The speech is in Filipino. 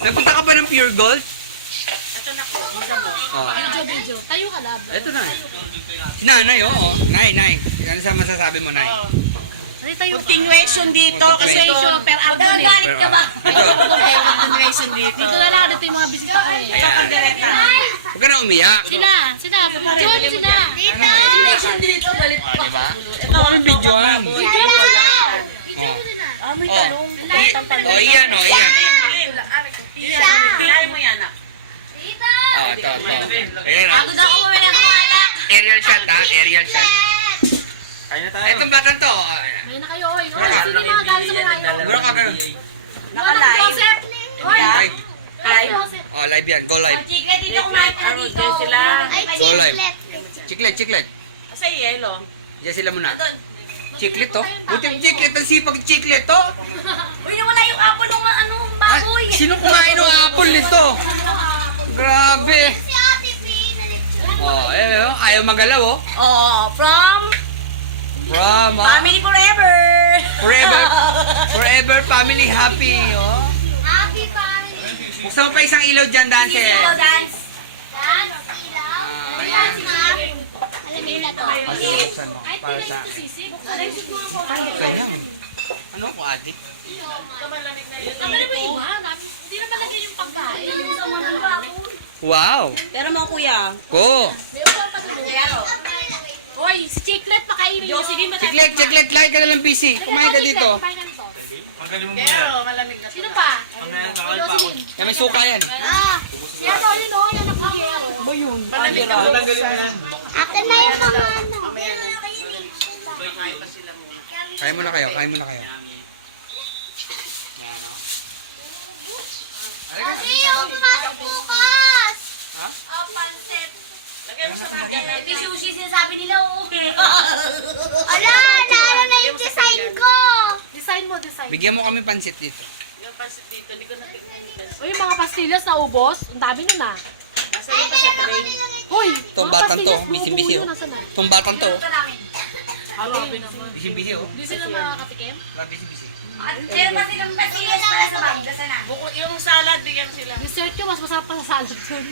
Nagpunta ka pa ng Pure Gold? Ito na po. Video. Tayo ka lab. Ito na. Nanay, oo. Nay. Ano sa masasabi mo, Nay? Ay, tayo. Continuation dito kasi Continuation, per hour din eh. Galit ka ba? Ito. Continuation dito. Dito na lang, dito yung mga bisita ko eh. Ito direkta. Huwag ka na umiyak. Sila. John, sila. Continuation dito. Galit pa. Diba? Ito Huwag kang videoan. Ah, may Oh. talong. Oh, iyan, oh, iyan. Bilay mo yan, ah. Oh, ito. Ayan, oh. Ako daw ako may nakuha. Aerial shot, ha? Aerial shot. Kaya na tayo. Itong batang to. May na kayo, oy. Oy, sino yung mga galing sa malayo? Siguro ka ganun. Nakalive. Joseph. Oy. Live. Hi. Joseph. Oh, live yan. Go live. Chika dito kumain ka Ano, dito. dyan sila. Go live. Chiclet. Sa yelo. Diyan sila muna. Chiclet, to. Buti yung chiclet. Ang sipag chiclet, to. Uy, nawala yung apple ng ano, Ay, baboy. sino kumain ng apple nito? Grabe. Oh, ayaw magalaw, oh. Oh, from From, Family Forever. forever family happy, oh. Happy family. Buksan mo pa isang ilaw dyan, Dance. Hello, dance. Dance, ilaw. Dance, ma'am. Alam niyo na to. Buksan mo. Ay, Para tingnan sa ito, akin. sisi. Buksan mo yung Sayang. Ano ako, adik? Ang galing mo iba. Hindi naman lagyan yung pagkain. Wow. Pero mo, kuya. Ko. May upan pa doon. Oy, si Chiclet, pakainin nyo. Sige, Chiclet, lagi ka na lang busy. Kumain ka dito. Kumain ka nito. Panggalin mo muna. malamig na. Sino pa? Mamaya Si nakal pa ako. Jocelyn. Kaya may suka yan. Yan o, yun o. Yan ang kaya. Ba yun? Tanggalin mo yan. Akin na yung mga ano. Kain muna kayo. Kasi yung pumasok bukas. Lagay mo sa bagay. Ito sushi sinasabi nila, oh. Ala, naano na yung design ko. Design mo. Bigyan mo kami pansit dito. Yung pansit dito, hindi ko natignan. Uy, yung mga pastillas na ubos. Ang dami nun ah. Nasa yung pa sa tray. Hoy, Itong mga batang to, pastillas, busy-busy, buo-buo oh. yun, nasaan na? Itong batang to. Grabe naman. Busy, oh. Hindi sila makakatikim? Busy. Meron pa silang pasillas para sa banda sana. Yung salad, bigyan sila. Dessert ko, mas masarap pa sa salad dun.